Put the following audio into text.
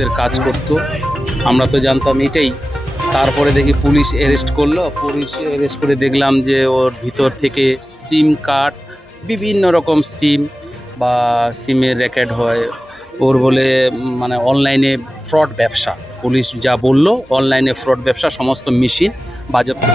জেরক্সের কাজ করত, আমরা তো জানতাম এটাই। তারপরে দেখি পুলিশ অ্যারেস্ট করলো, পুলিশ অ্যারেস্ট করে দেখলাম যে ওর ভিতর থেকে সিম কার্ড, বিভিন্ন রকম সিম বা সিমের র্যাকেট হয় ওর বলে, মানে অনলাইনে ফ্রড ব্যবসা। পুলিশ যা বলল, অনলাইনে ফ্রড ব্যবসা, সমস্ত মেশিন বাজেয়াপ্ত।